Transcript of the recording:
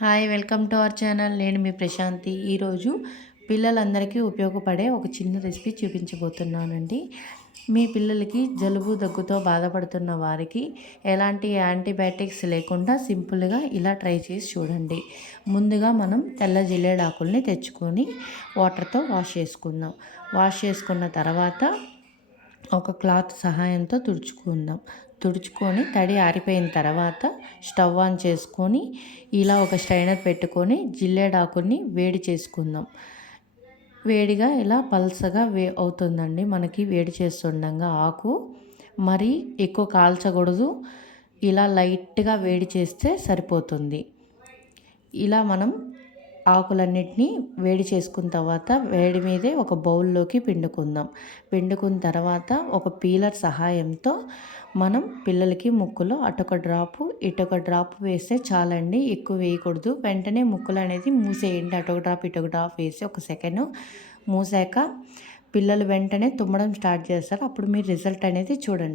Hi welcome to our channel. నేను మీ ప్రశాంతి. ఈరోజు పిల్లలందరికీ ఉపయోగపడే ఒక చిన్న రెసిపీ చూపించబోతున్నానండి. మీ పిల్లలకి జలుబు దగ్గుతో బాధపడుతున్న వారికి ఎలాంటి యాంటీబయాటిక్స్ లేకుండా సింపుల్గా ఇలా ట్రై చేసి చూడండి. ముందుగా మనం తెల్ల జిల్లేడాకుల్ని తెచ్చుకొని వాటర్తో వాష్ చేసుకుందాం. వాష్ చేసుకున్న తర్వాత ఒక క్లాత్ సహాయంతో తుడుచుకొని తడి ఆరిపోయిన తర్వాత స్టవ్ ఆన్ చేసుకొని ఇలా ఒక స్ట్రైనర్ పెట్టుకొని జిల్లేడాకుని వేడి చేసుకుందాం. వేడిగా ఇలా పల్సగా అవుతుందండి. మనకి వేడి చేస్తుండగా ఆకు మరీ ఎక్కువ కాల్చకూడదు, ఇలా లైట్గా వేడి చేస్తే సరిపోతుంది. ఇలా మనం ఆకులన్నిటినీ వేడి చేసుకున్న తర్వాత వేడి మీదే ఒక బౌల్లోకి పిండుకున్న తర్వాత ఒక పీలర్ సహాయంతో మనం పిల్లలకి ముక్కులో అటొక డ్రాపు ఇటొక డ్రాప్ వేస్తే చాలండి. ఎక్కువ వేయకూడదు. వెంటనే ముక్కులు అనేది మూసేయండి. అటొక డ్రాప్ ఇటొక డ్రాప్ వేసి ఒక సెకండ్ మూసాక పిల్లలు వెంటనే తుమ్మడం స్టార్ట్ చేస్తారు. అప్పుడు మీరు రిజల్ట్ అనేది చూడండి.